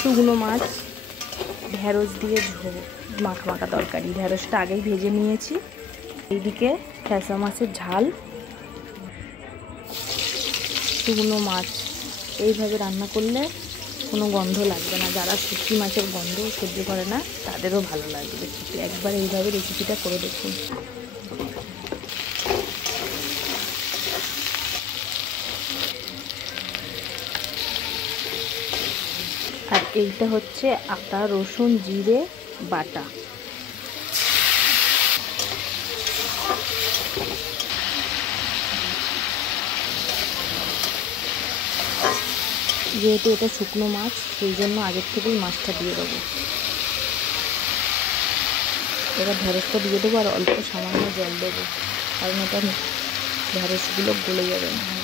শুকনো মাছ ঢেঁড়স দিয়ে ঝোল মাখা মাখা তরকারি। ঢেঁড়সটা আগেই ভেজে নিয়েছি। এইদিকে ফ্যাসা মাছের ঝাল। শুকনো মাছ এইভাবে রান্না করলে কোনো গন্ধ লাগবে না। যারা শুটকি মাছের গন্ধ সহ্য করে না তাদেরও ভালো লাগবে। একবার এইভাবে রেসিপিটা করে দেখুন। আর এইটা হচ্ছে আদা রসুন জিরে বাটা। যেহেতু এটা শুকনো মাছ সেই জন্য আগের থেকেই মাছটা দিয়ে দেবো। এবার ঢেঁড়সটা দিয়ে দেবো আর অল্প সামান্য জল দেবো, কারণ এটা ঢেঁড়সগুলো গলে যাবে না।